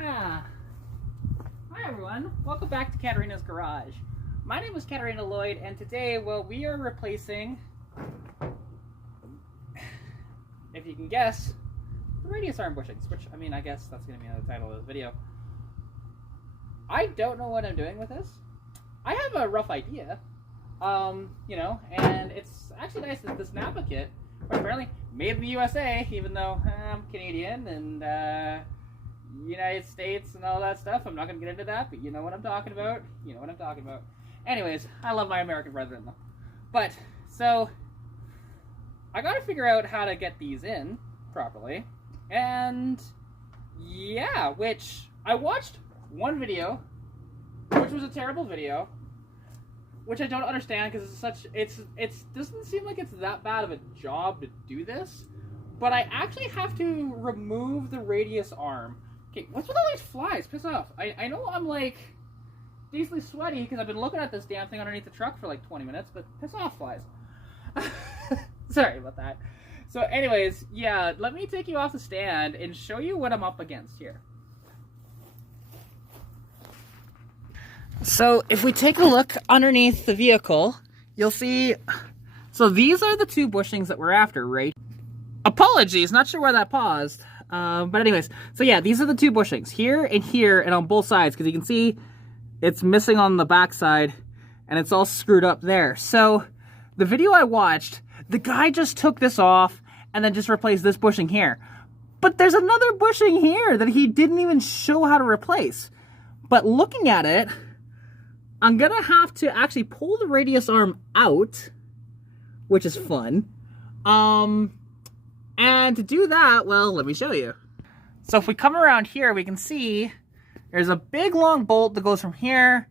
Ah, hi everyone. Welcome back to Katarina's Garage. My name is Katarina Lloyd, and today, well, we are replacing, if you can guess, the radius arm bushings, which, I mean, I guess that's going to be the title of this video. I don't know what I'm doing with this. I have a rough idea, you know, and it's actually nice that this Napa kit, which apparently made in the USA, even though I'm Canadian and, United States and all that stuff. I'm not going to get into that, but you know what I'm talking about. You know what I'm talking about. Anyways, I love my American brethren, though. But, so, I got to figure out how to get these in properly. And, yeah, which, I watched one video, which was a terrible video, which I don't understand because it's such, it doesn't seem like it's that bad of a job to do this. But I actually have to remove the radius arm. Okay, what's with all these flies? Piss off. I know I'm like decently sweaty because I've been looking at this damn thing underneath the truck for like 20 minutes, but piss off, flies. Sorry about that. So anyways, yeah, let me take you off the stand and show you what I'm up against here. So if we take a look underneath the vehicle, you'll see, so these are the two bushings that we're after, right? Apologies, not sure where that paused. But anyways, so yeah, these are the two bushings, here and on both sides, because you can see it's missing on the back side and it's all screwed up there. So the video I watched, the guy just took this off and then just replaced this bushing here. But there's another bushing here that he didn't even show how to replace. But looking at it, I'm gonna have to actually pull the radius arm out, which is fun. And to do that, well, let me show you. So if we come around here, we can see there's a big long bolt that goes from here,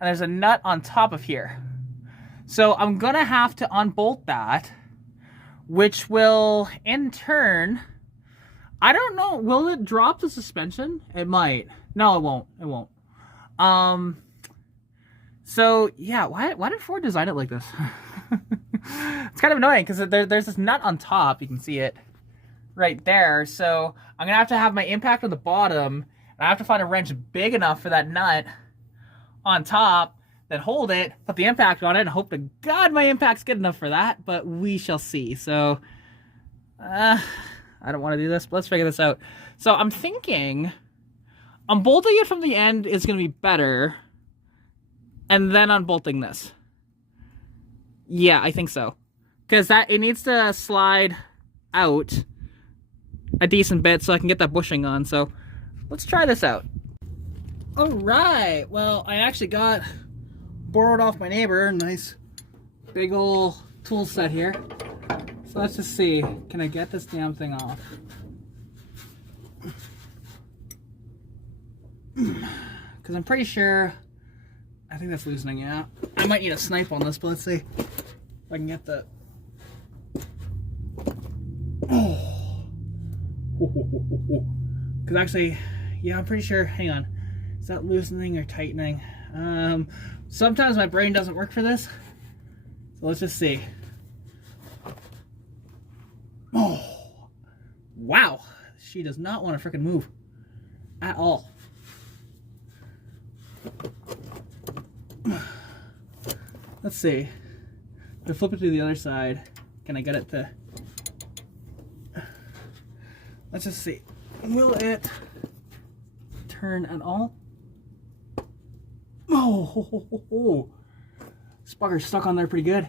and there's a nut on top of here. So I'm gonna have to unbolt that, which will, in turn, I don't know, will it drop the suspension? It might. No, it won't. It won't. So, yeah, why did Ford design it like this? It's kind of annoying, because there's this nut on top, you can see it right there. So I'm gonna have my impact on the bottom, and I have to find a wrench big enough for that nut on top, then hold it, put the impact on it, and hope to God my impact's good enough for that, but we shall see. So I don't want to do this, but let's figure this out. So I'm thinking unbolting it from the end is gonna be better, and then unbolting this. Yeah, I think so, because it needs to slide out a decent bit so I can get that bushing on. So let's try this out. All right, well, I actually borrowed off my neighbor a nice big old tool set here. So let's just see, can I get this damn thing off? Because I'm pretty sure, I think that's loosening, yeah. I might need a snipe on this, but let's see if I can get the... Oh. Because actually, yeah, I'm pretty sure, hang on. Is that loosening or tightening? Sometimes my brain doesn't work for this. So let's just see. Oh. Wow. She does not want to freaking move. At all. Let's see. If I flip it to the other side, can I get it to... Let's just see. Will it turn at all? Oh, this bugger's stuck on there pretty good.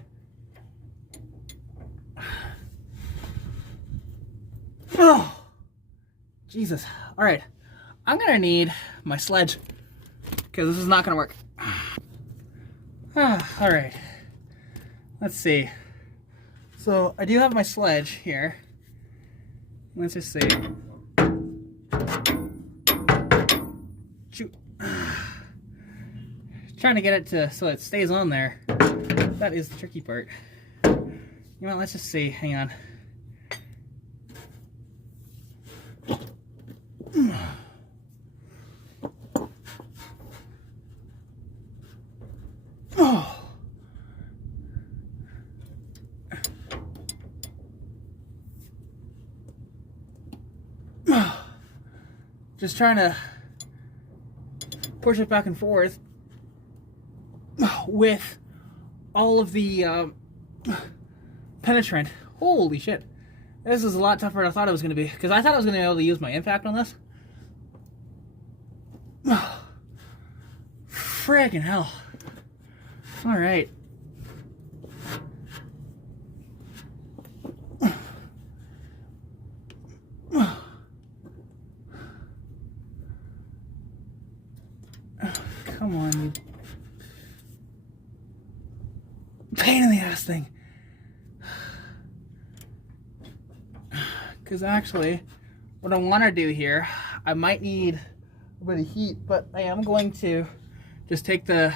Oh, Jesus. All right, I'm gonna need my sledge because this is not gonna work. All right, let's see. So I do have my sledge here. Let's just see. Shoot. Trying to get it to so it stays on there. That is the tricky part. You know what, let's just see. Hang on. Oh. Just trying to push it back and forth with all of the penetrant. Holy shit. This is a lot tougher than I thought it was going to be. Because I thought I was going to be able to use my impact on this. Friggin' hell. Alright. Come on, you pain in the ass thing. Because actually, what I want to do here, I might need a bit of heat, but I am going to just take the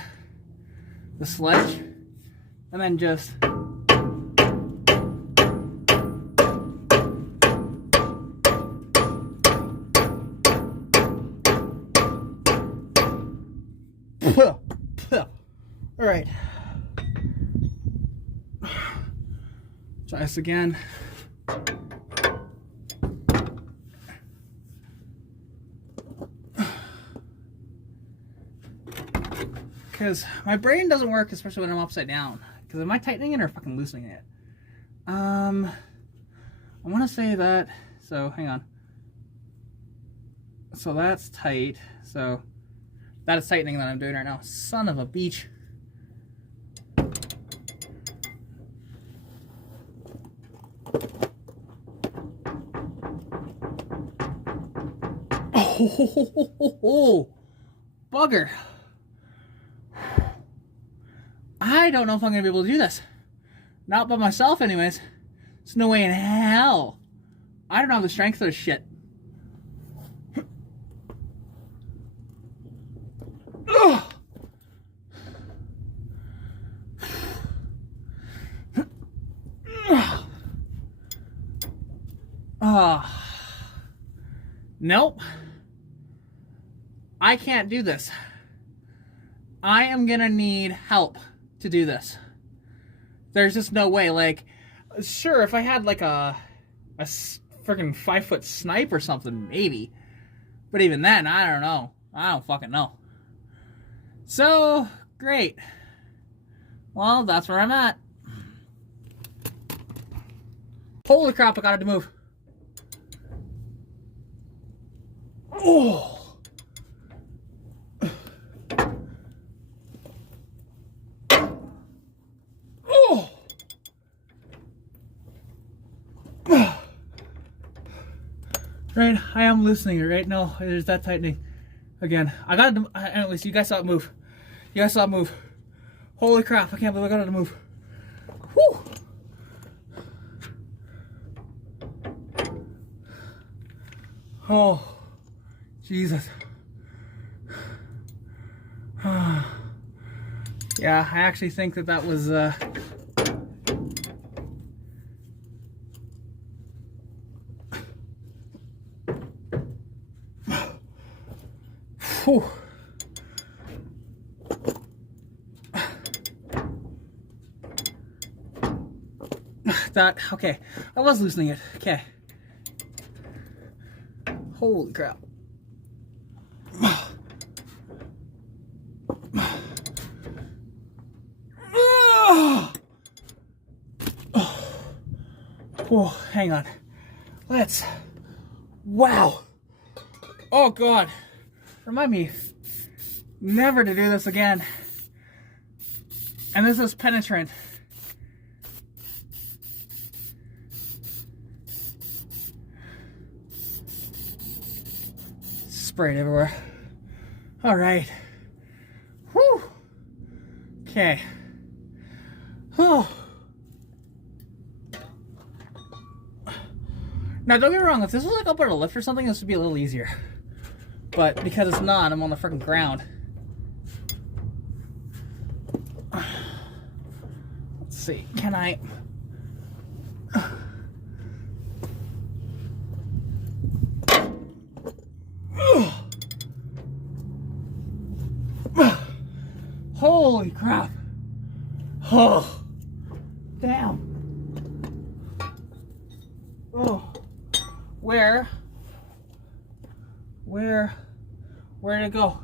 sledge and then just all right. Try this again. Because my brain doesn't work, especially when I'm upside down. Because am I tightening it or fucking loosening it? I want to say that. So hang on. So that's tight. So that is tightening that I'm doing right now. Son of a beach. Oh, bugger. I don't know if I'm going to be able to do this. Not by myself, anyways. There's no way in hell. I don't have the strength for this shit. Nope. I can't do this. I am gonna need help to do this. There's just no way. Like, sure, if I had like a freaking 5-foot snipe or something, maybe. But even then, I don't know. I don't fucking know. So, great. Well, that's where I'm at. Holy crap, I got it to move. Oh. Oh. Right, I am listening, right? No, there's that tightening. Again, I got it to, anyways, you guys saw it move. You guys saw it move. Holy crap, I can't believe I got it to move. Whew. Oh, Jesus. Yeah, I actually think that was, whew. That, okay, I was loosening it, okay. Holy crap. Oh, hang on. Let's, wow. Oh God. Remind me never to do this again. And this is penetrant. Sprayed everywhere. All right. Whew. Okay. Oh. Now, don't get me wrong. If this was like up on a lift or something, this would be a little easier. But because it's not, I'm on the freaking ground. Let's see. Can I? Holy crap. Oh. Damn. Oh. Where did it go?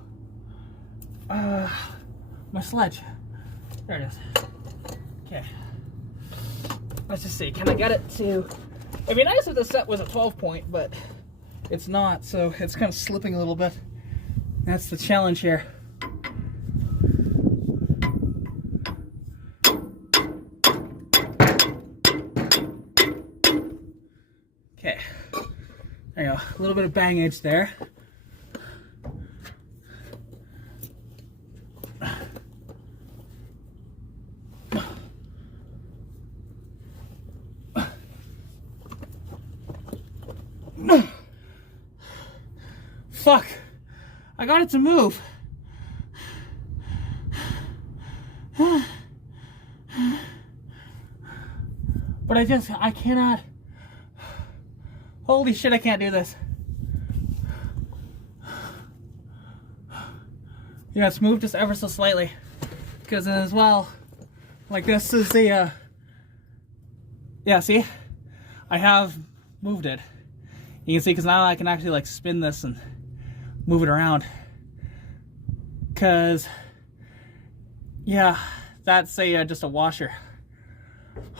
My sledge. There it is. Okay. Let's just see. Can I get it to... It'd be nice if the set was a 12-point, but it's not, so it's kind of slipping a little bit. That's the challenge here. Okay. There you go. A little bit of bang edge there. Fuck! I got it to move. But I cannot. Holy shit, I can't do this. Yeah, it's moved just ever so slightly. Because as well, like this is the, yeah, see? I have moved it. You can see, because now I can actually like spin this and move it around. Because, yeah, that's a just a washer.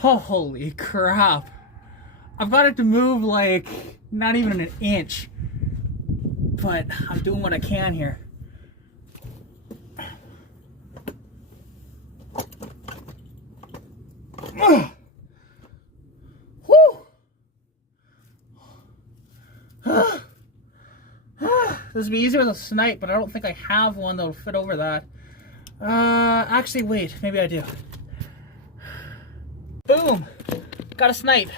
Oh, holy crap. I've got it to move like not even an inch. But I'm doing what I can here. This would be easier with a snipe, but I don't think I have one that'll fit over that. Actually, wait, maybe I do. Boom! Got a snipe.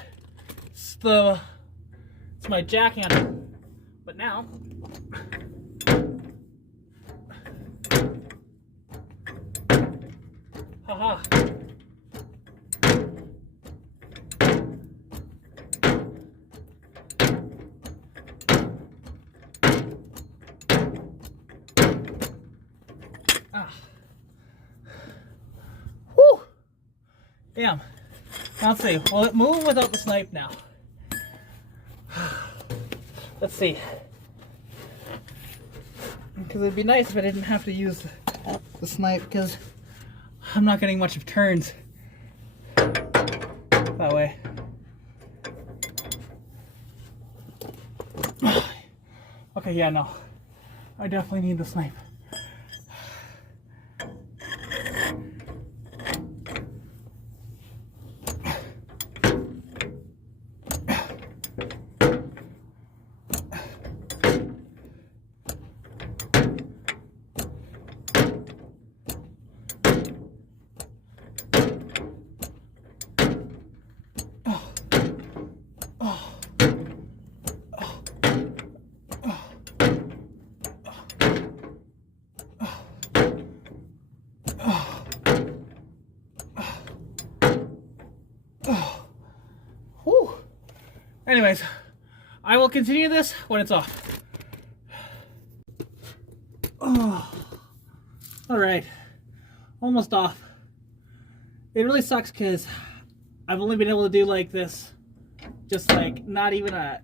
It's my jackhammer. But now, haha. Whew. Damn. Now let's see. Will it move without the snipe now? Let's see. Because it'd be nice if I didn't have to use the snipe, because I'm not getting much of turns that way. Okay, yeah, no. I definitely need the snipe. Anyways, I will continue this when it's off. Oh, all right, almost off. It really sucks because I've only been able to do like this, just like not even a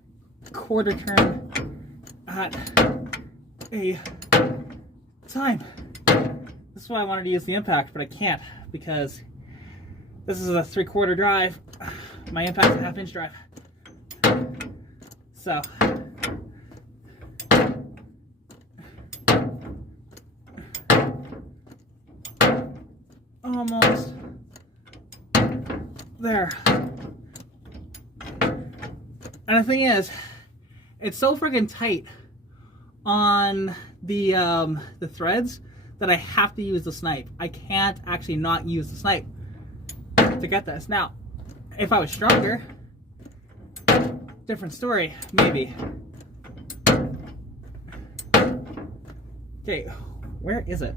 quarter turn at a time. This is why I wanted to use the impact, but I can't because this is a 3/4 drive. My impact is a 1/2 inch drive. So, almost there. And the thing is, it's so friggin' tight on the threads that I have to use the snipe. I can't actually not use the snipe to get this. Now, if I was stronger, different story, maybe. Okay, where is it?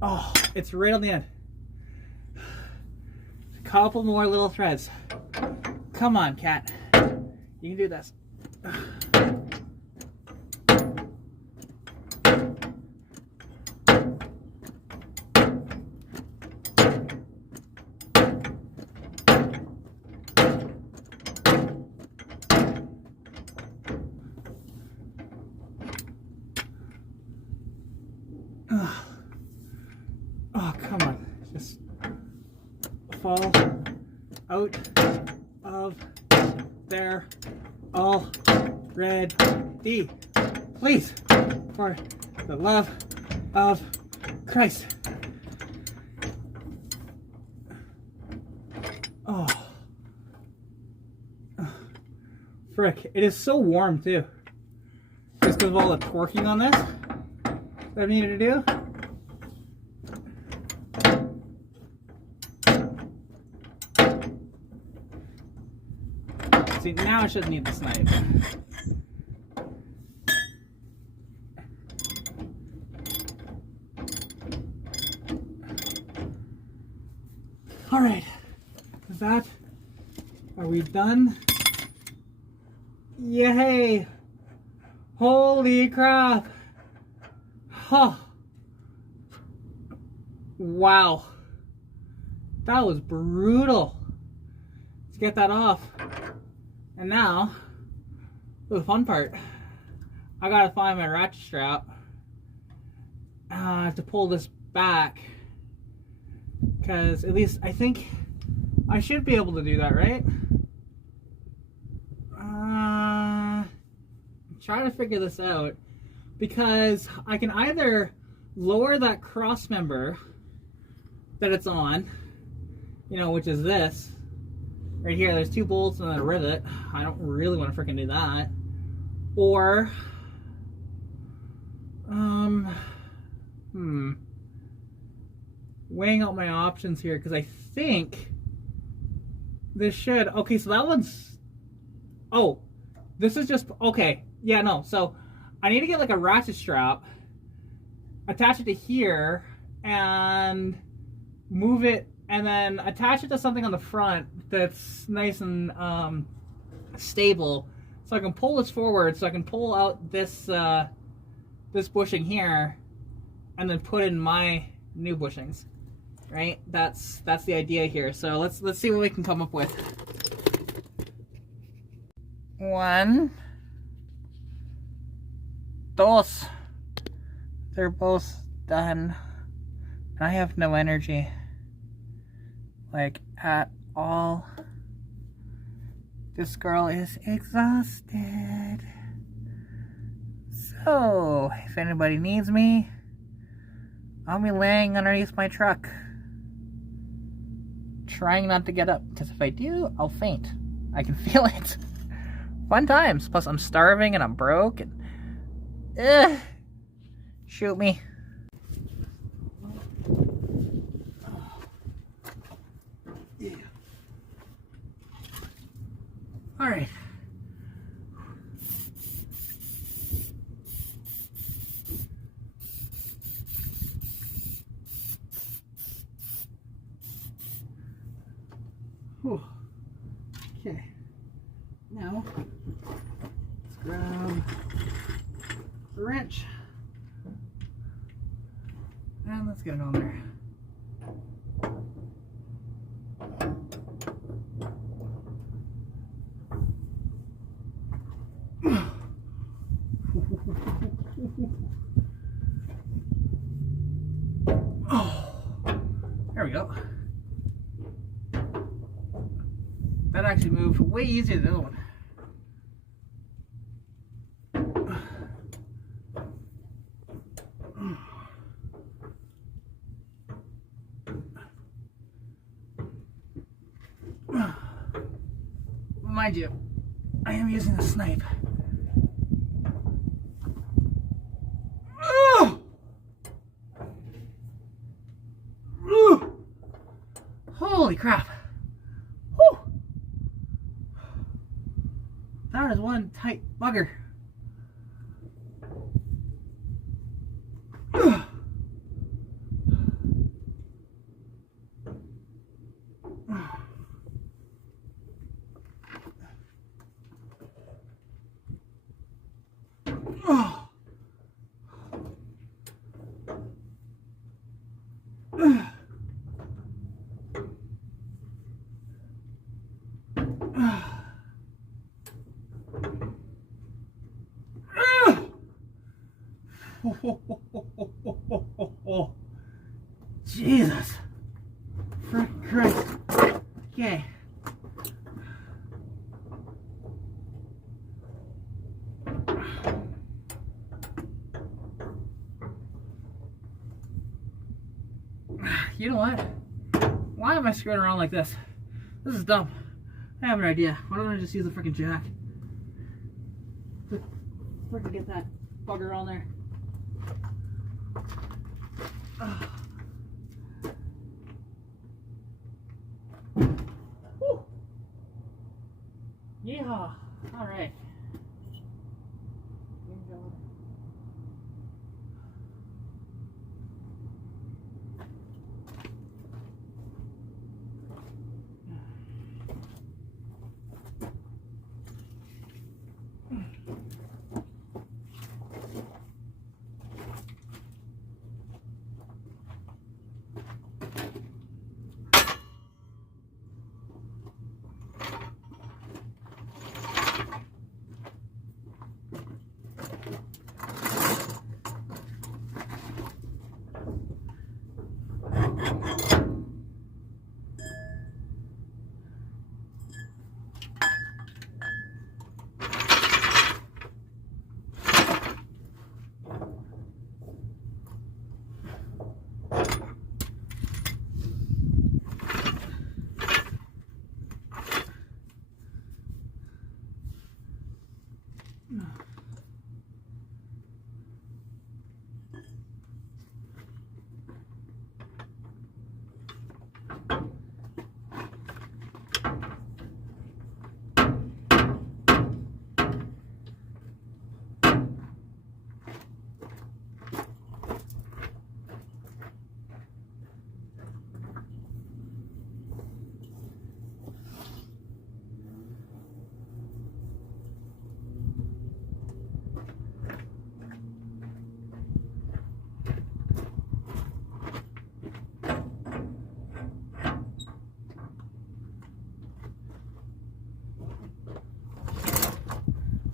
Oh, it's right on the end. A couple more little threads. Come on, cat. You can do this. Oh, come on. Just fall out of there already. Please, for the love of Christ. Oh. Frick. It is so warm, too. Just because of all the torquing on this that I needed to do. See, now I shouldn't need the snipe. Alright. Is that... Are we done? Yay! Holy crap! Huh. Wow. That was brutal. Let's get that off. And now, the fun part. I gotta find my ratchet strap to pull this back. Because at least I think I should be able to do that, right? Try to figure this out, because I can either lower that cross member that it's on, you know, which is this right here. There's 2 bolts and a rivet. I don't really want to freaking do that. Or weighing out my options here, because I think this should... Okay, so that one's... Oh, this is just... Okay, yeah, no. So I need to get like a ratchet strap, attach it to here, and move it, and then attach it to something on the front that's nice and stable, so I can pull this forward, so I can pull out this this bushing here, and then put in my new bushings. Right? That's the idea here. So let's see what we can come up with. 1, 2. They're both done. I have no energy, like, at all. This girl is exhausted. So, if anybody needs me, I'll be laying underneath my truck, trying not to get up, because if I do, I'll faint. I can feel it. Fun times. Plus, I'm starving and I'm broke, and shoot me. Yeah. All right. Whew. Okay. Now, let's grab the wrench and let's get it on there. Oh, there we go. That actually moved way easier than the other one. Mind you, I am using a snipe. Holy crap. Whew. That is one tight bugger. Jesus. For Christ. Okay. You know what? Why am I screwing around like this? This is dumb. I have an idea. Why don't I just use the freaking jack? Freaking get that bugger on there. Woo. Yeehaw. Alright.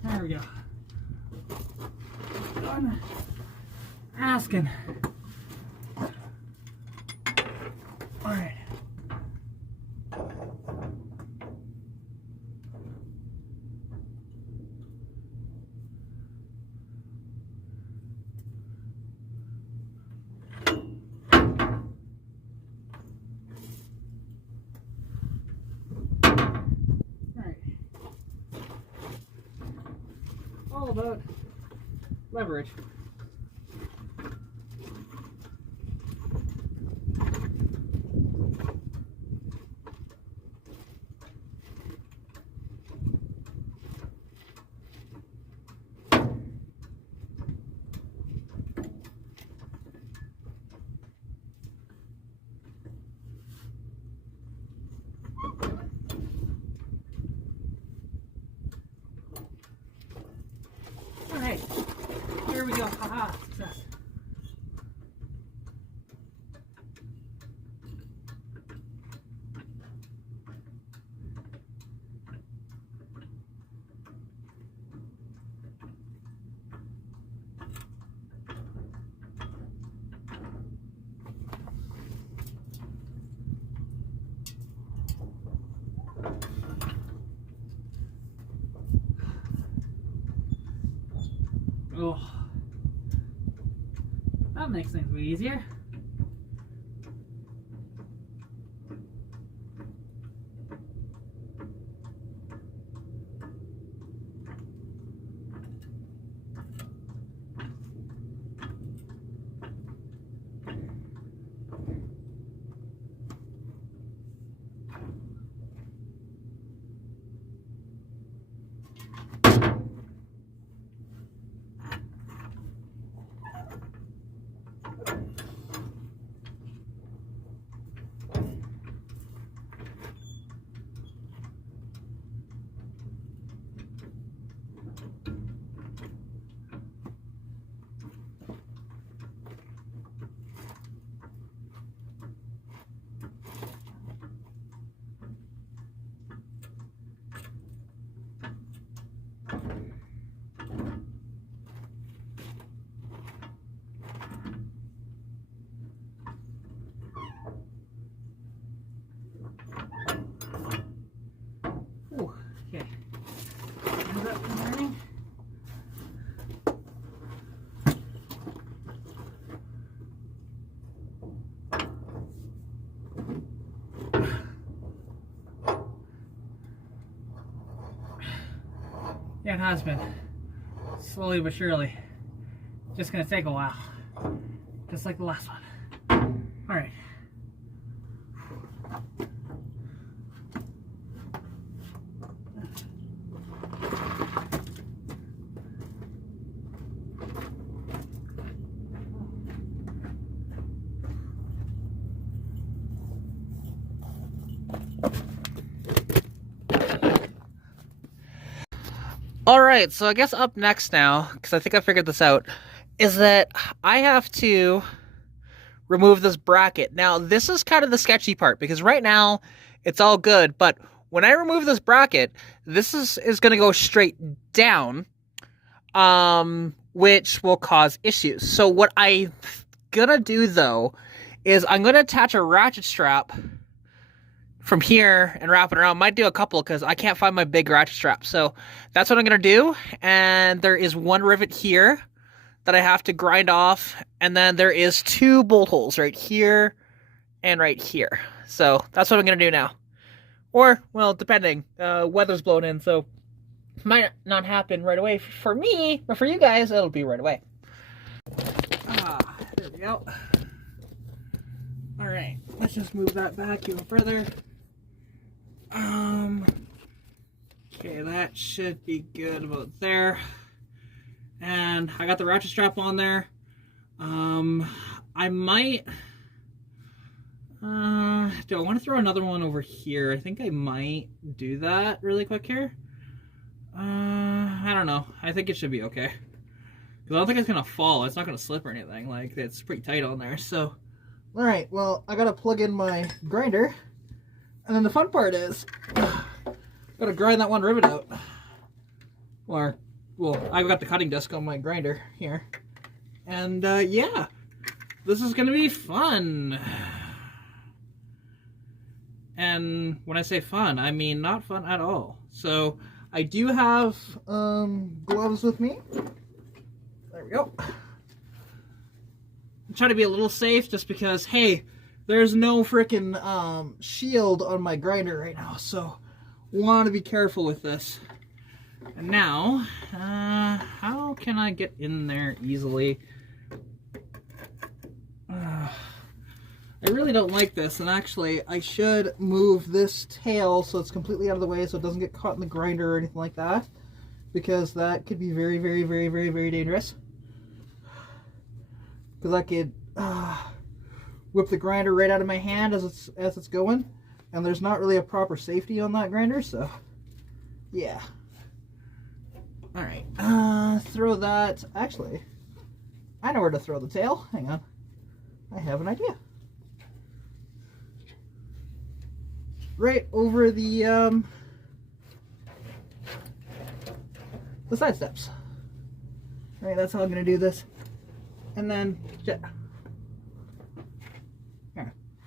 There we go. I'm asking. All right. All about leverage. Alright, here we go. Haha, success. Oh, that makes things way easier. has been. Slowly but surely. Just gonna take a while. Just like the last one. Alright. Alright, so I guess up next now, because I think I figured this out, is that I have to remove this bracket. Now, this is kind of the sketchy part, because right now, it's all good, but when I remove this bracket, this is going to go straight down, which will cause issues. So what I'm going to do, though, is I'm going to attach a ratchet strap from here and wrap it around. Might do a couple because I can't find my big ratchet strap. So that's what I'm going to do. And there is one rivet here that I have to grind off. And then there is 2 bolt holes right here and right here. So that's what I'm going to do now. Or, well, depending. Weather's blowing in, so might not happen right away for me, but for you guys, it'll be right away. There we go. All right, let's just move that back even further. Okay, that should be good about there. And I got the ratchet strap on there. I might... do I want to throw another one over here? I think I might do that really quick here. I don't know. I think it should be okay. Because I don't think it's going to fall. It's not going to slip or anything. Like, it's pretty tight on there, so... Alright, well, I got to plug in my grinder. And then the fun part is, got to grind that one rivet out. Or, well, I've got the cutting disc on my grinder here. And, yeah. This is going to be fun. And when I say fun, I mean not fun at all. So, I do have, gloves with me. There we go. I'm trying to be a little safe just because, hey, there's no freaking shield on my grinder right now, so want to be careful with this. And now, how can I get in there easily? I really don't like this, and actually I should move this tail so it's completely out of the way so it doesn't get caught in the grinder or anything like that, because that could be very, very, very, very, very dangerous. Because I could whip the grinder right out of my hand as it's going, and there's not really a proper safety on that grinder, so yeah. All right, throw that. Actually, I know where to throw the tail. Hang on, I have an idea. Right over the side steps. All right, that's how I'm gonna do this. And then, here,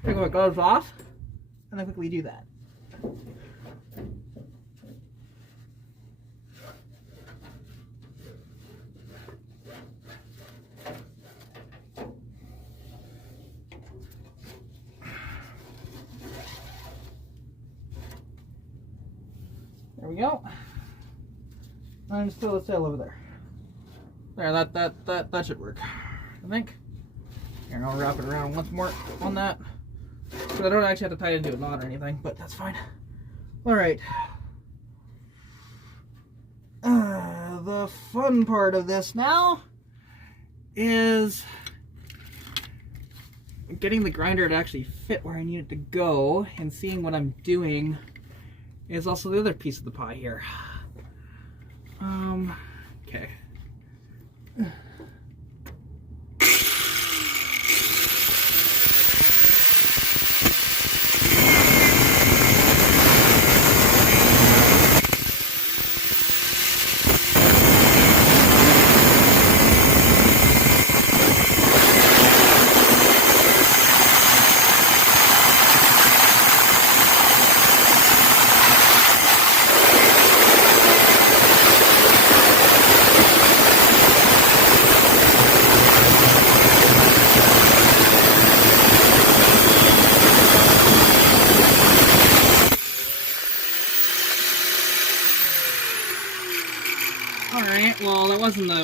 take my gloves off, and then quickly do that. There we go. And just throw the tail over there. There, that should work, I think. Here, I'll wrap it around once more on that. So I don't actually have to tie it into a knot or anything, but that's fine. Alright. The fun part of this now is getting the grinder to actually fit where I need it to go, and seeing what I'm doing is also the other piece of the pie here. Okay.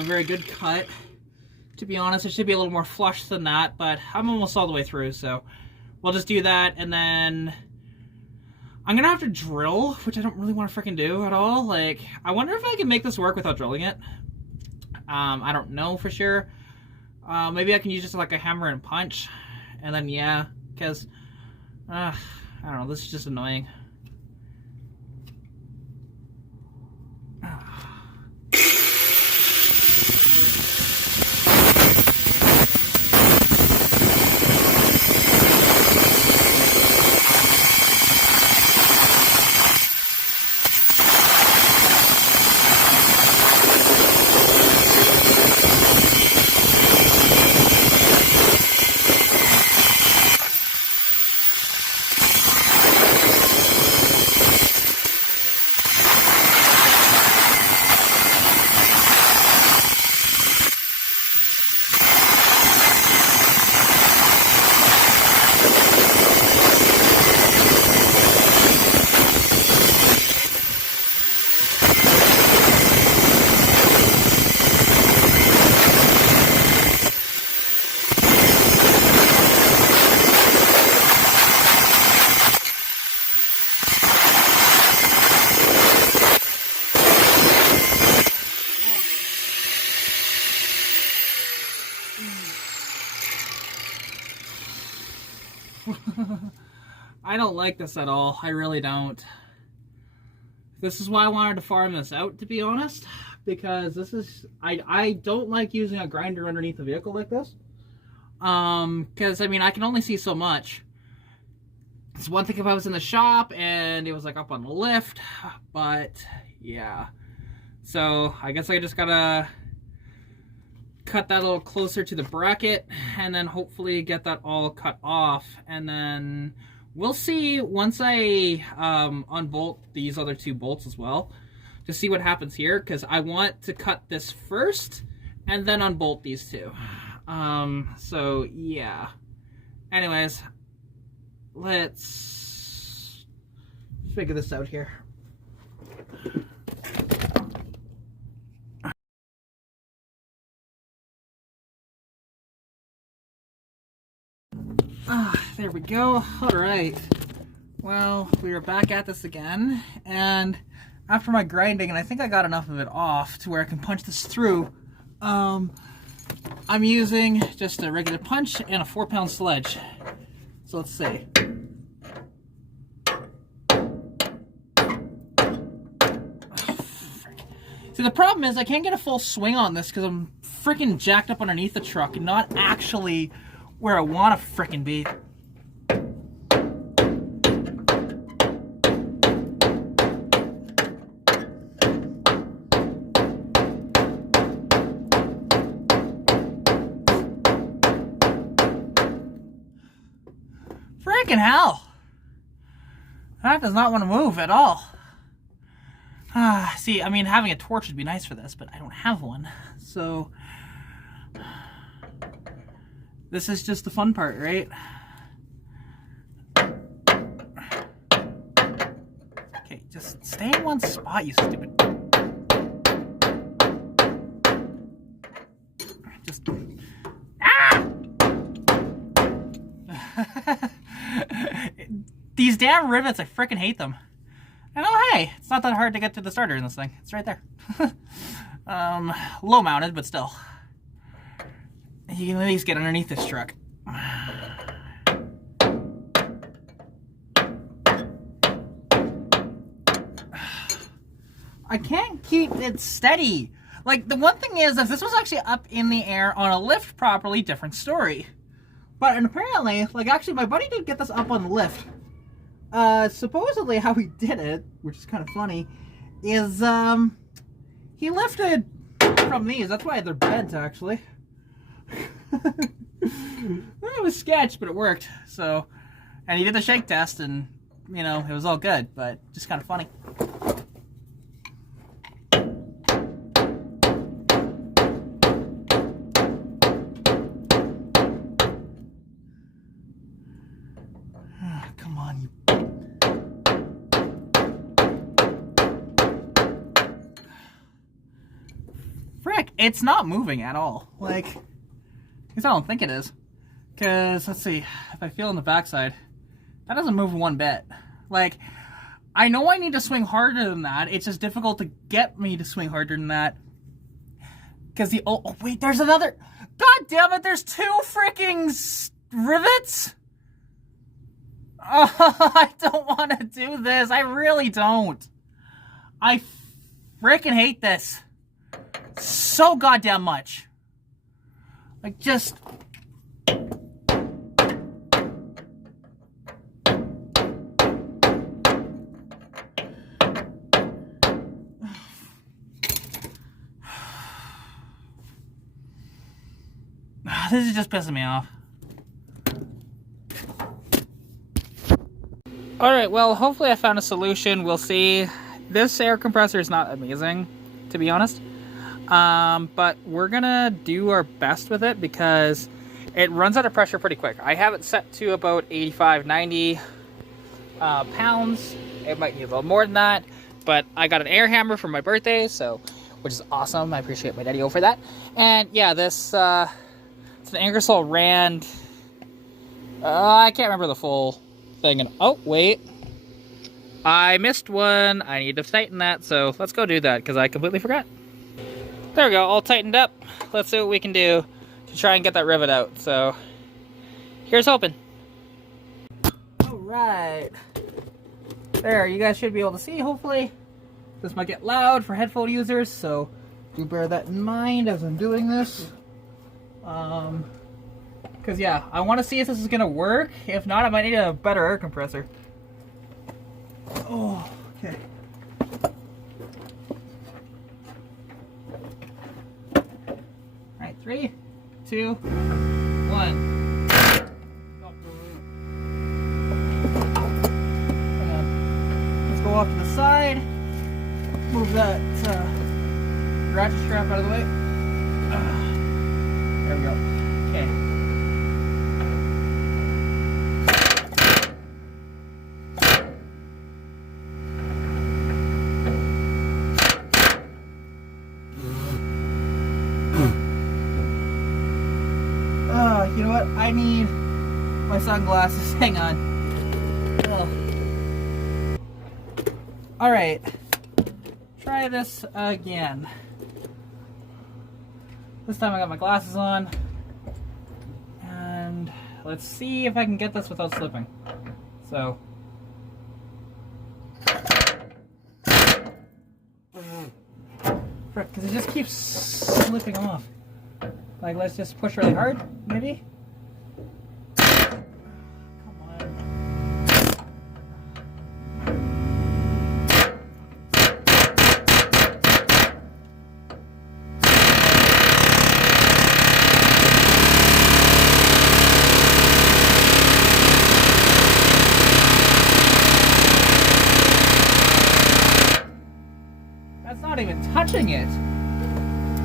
a very good cut. To be honest, it should be a little more flush than that, but I'm almost all the way through, so we'll just do that, and then I'm gonna have to drill, which I don't really want to freaking do at all. Like, I wonder if I can make this work without drilling it. I don't know for sure. Maybe I can use just like a hammer and punch, and then yeah, because I don't know, this is just annoying. I don't like this at all. I really don't. This is why I wanted to farm this out, to be honest, because this is I don't like using a grinder underneath a vehicle like this. Because I mean, I can only see so much. It's one thing if I was in the shop and it was like up on the lift, but yeah. So I guess I just gotta cut that a little closer to the bracket and then hopefully get that all cut off, and then we'll see once I unbolt these other two bolts as well to see what happens here, because I want to cut this first and then unbolt these two. So yeah, anyways, let's figure this out here. There we go. Alright. Well, we are back at this again, and after my grinding, and I think I got enough of it off to where I can punch this through, I'm using just a regular punch and a 4-pound sledge. So let's see. See, the problem is I can't get a full swing on this because I'm freaking jacked up underneath the truck and not actually where I want to frickin' be. Frickin' hell. That does not want to move at all. See, I mean, having a torch would be nice for this, but I don't have one. So this is just the fun part, right? Okay, just stay in one spot, you stupid. Just... Ah! These damn rivets, I freaking hate them. And oh hey, it's not that hard to get to the starter in this thing. It's right there. Low mounted, but still. You can at least get underneath this truck. I can't keep it steady. Like, the one thing is, if this was actually up in the air on a lift properly, different story. But and apparently, like, actually my buddy did get this up on the lift. Supposedly how he did it, which is kind of funny, is he lifted from these. That's why they're bent, actually. It was sketch, but it worked. So, and he did the shake test, and you know, it was all good, but just kind of funny. Come on, you. Frick, it's not moving at all. Like, at least I don't think it is. Because, let's see, if I feel on the backside, that doesn't move one bit. Like, I know I need to swing harder than that. It's just difficult to get me to swing harder than that. Because the, oh wait, there's another, god damn it, there's 2 freaking rivets? Oh, I don't want to do this. I really don't. I freaking hate this so goddamn much. Like, just... This is just pissing me off. Alright, well, hopefully I found a solution. We'll see. This air compressor is not amazing, to be honest. But we're gonna do our best with it because it runs out of pressure pretty quick. I have it set to about 85, 90 pounds. It might need a little more than that, but I got an air hammer for my birthday, so, which is awesome. I appreciate my daddy for that. And yeah, this, it's an Ingersoll Rand. I can't remember the full thing. And oh, wait. I missed one. I need to tighten that, so let's go do that because I completely forgot. There we go, all tightened up. Let's see what we can do to try and get that rivet out. So, here's hoping. Alright. There, you guys should be able to see, hopefully. This might get loud for headphone users, so do bear that in mind as I'm doing this. Because yeah, I want to see if this is going to work. If not, I might need a better air compressor. Oh, okay. Alright, 3, 2, 1. Let's go off to the side. Move that ratchet strap out of the way. There we go. Okay. You know what? I need my sunglasses. Hang on. Alright. Try this again. This time I got my glasses on. And let's see if I can get this without slipping. So. Frick, because it just keeps slipping off. Like, let's just push really hard, maybe? Come on. That's not even touching it.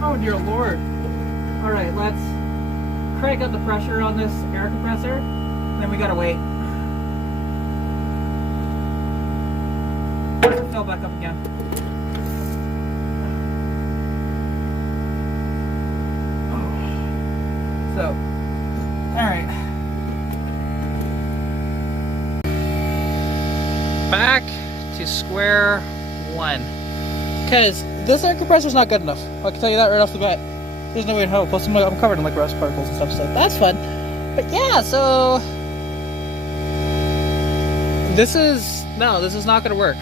Oh, dear Lord. Alright, let's crank up the pressure on this air compressor, and then we gotta wait. Fill back up again. So, alright. Back to square one. Because this air compressor's not good enough. I can tell you that right off the bat. There's no way in hell. Plus, I'm covered in like rust particles and stuff, so that's fun. But yeah, so this is not going to work.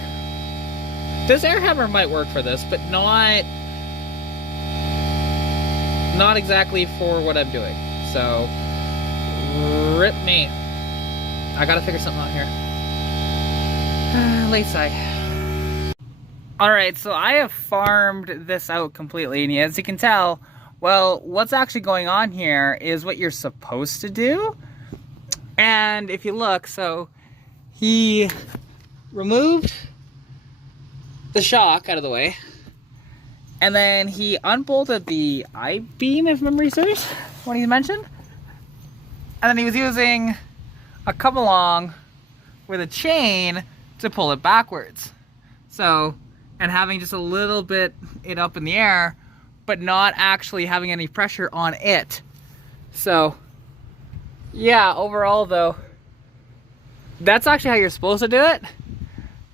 This air hammer might work for this, but not exactly for what I'm doing. So rip me. I got to figure something out here. Late side. All right, so I have farmed this out completely, and as you can tell. Well, what's actually going on here is what you're supposed to do. And if you look, so he removed the shock out of the way. And then he unbolted the I-beam, if memory serves, what he mentioned. And then he was using a come along with a chain to pull it backwards. So, and having just a little bit it up in the air but not actually having any pressure on it. So yeah, overall though, that's actually how you're supposed to do it.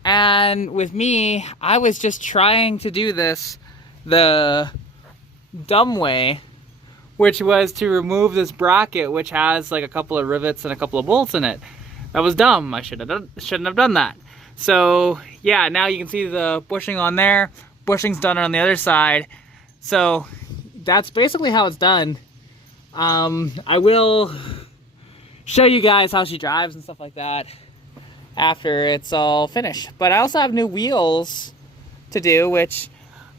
And with me, I was just trying to do this the dumb way, which was to remove this bracket, which has like a couple of rivets and a couple of bolts in it. That was dumb. I shouldn't have done that. So yeah, now you can see the bushing on there, bushing's done on the other side. So that's basically how it's done. I will show you guys how she drives and stuff like that after it's all finished. But I also have new wheels to do, which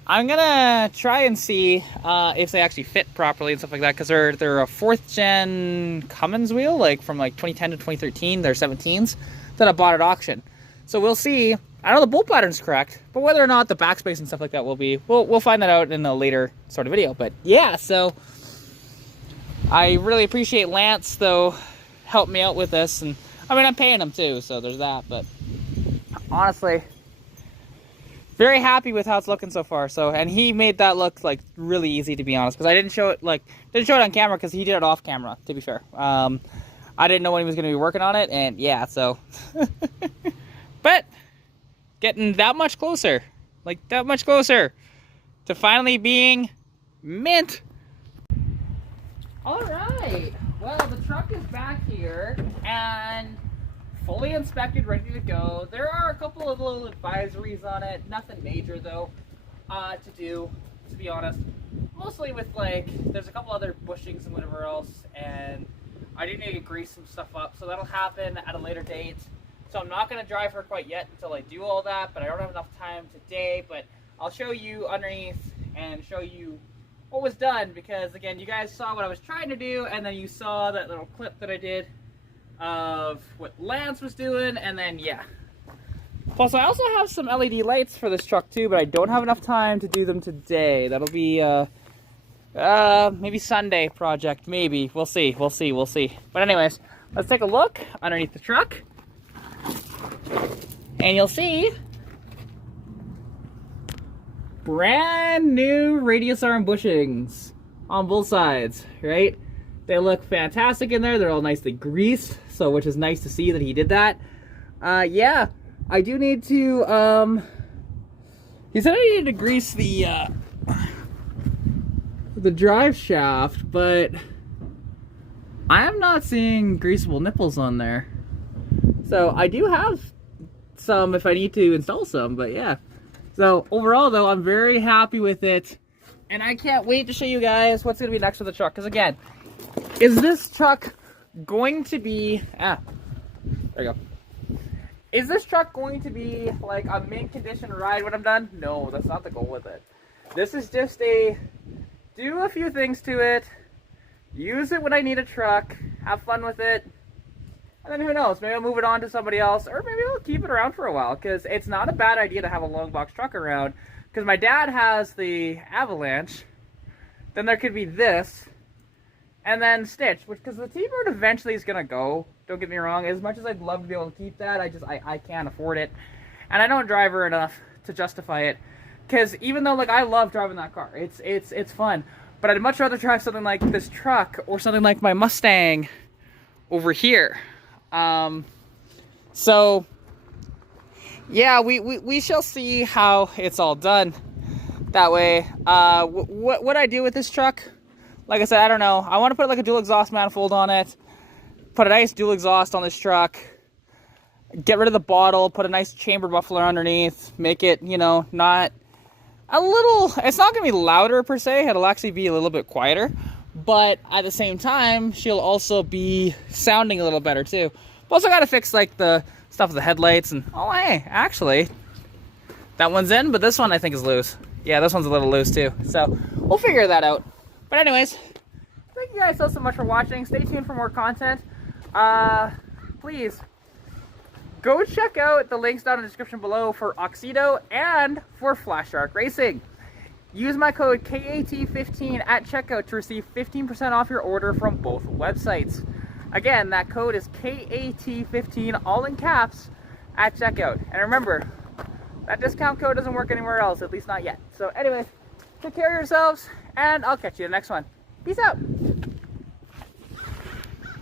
I'm gonna try and see if they actually fit properly and stuff like that, because they're a 4th gen Cummins wheel, like from like 2010 to 2013. They're 17s that I bought at auction. So we'll see. I know the bolt pattern's correct, but whether or not the backspace and stuff like that will be, we'll find that out in a later sort of video. But yeah, so I really appreciate Lance though, helped me out with this, and I mean, I'm paying him too, so there's that. But honestly, very happy with how it's looking so far. So, and he made that look like really easy, to be honest, because I didn't show it on camera, because he did it off camera, to be fair. I didn't know when he was going to be working on it, and yeah, so but getting that much closer, like that much closer to finally being mint. All right, well, the truck is back here and fully inspected, ready to go. There are a couple of little advisories on it, nothing major though to do, to be honest. Mostly with like, there's a couple other bushings and whatever else, and I do need to grease some stuff up, so that'll happen at a later date. So I'm not going to drive her quite yet until I do all that, but I don't have enough time today. But I'll show you underneath and show you what was done, because again, you guys saw what I was trying to do, and then you saw that little clip that I did of what Lance was doing, and then yeah. Plus, I also have some LED lights for this truck too, but I don't have enough time to do them today. That'll be maybe Sunday project, maybe. We'll see. But anyways, let's take a look underneath the truck, and you'll see brand new radius arm bushings on both sides, right? They look fantastic in there. They're all nicely greased, so which is nice to see that he did that. Yeah, I do need to, he said I needed to grease the drive shaft, but I am not seeing greasable nipples on there. So I do have some if I need to install some, but yeah. So overall though, I'm very happy with it, and I can't wait to show you guys what's going to be next with the truck. Because again, is this truck going to be, there you go. Is this truck going to be like a mint condition ride when I'm done? No, that's not the goal with it. This is just do a few things to it, use it when I need a truck, have fun with it, and then who knows, maybe I'll move it on to somebody else, or maybe I'll keep it around for a while, because it's not a bad idea to have a long box truck around, because my dad has the Avalanche, then there could be this, and then Stitch, because the T-Bird eventually is going to go, don't get me wrong, as much as I'd love to be able to keep that, I can't afford it, and I don't drive her enough to justify it, because even though, like, I love driving that car, it's fun, but I'd much rather drive something like this truck, or something like my Mustang over here. So yeah, we shall see how it's all done that way. What I do with this truck, like I said, I don't know. I want to put like a dual exhaust manifold on it, put a nice dual exhaust on this truck, get rid of the bottle, put a nice chamber muffler underneath, make it, you know, not a little, it's not going to be louder per se, it'll actually be a little bit quieter, but at the same time, she'll also be sounding a little better too. But also got to fix like the stuff with the headlights, and oh hey, actually, that one's in, but this one I think is loose. Yeah, this one's a little loose too, so we'll figure that out. But anyways, thank you guys so much for watching. Stay tuned for more content. Please go check out the links down in the description below for Oxido and for Flash Shark Racing. Use my code KAT15 at checkout to receive 15% off your order from both websites. Again, that code is KAT15, all in caps, at checkout. And remember, that discount code doesn't work anywhere else, at least not yet. So anyways, Take care of yourselves, and I'll catch you in the next one. Peace out.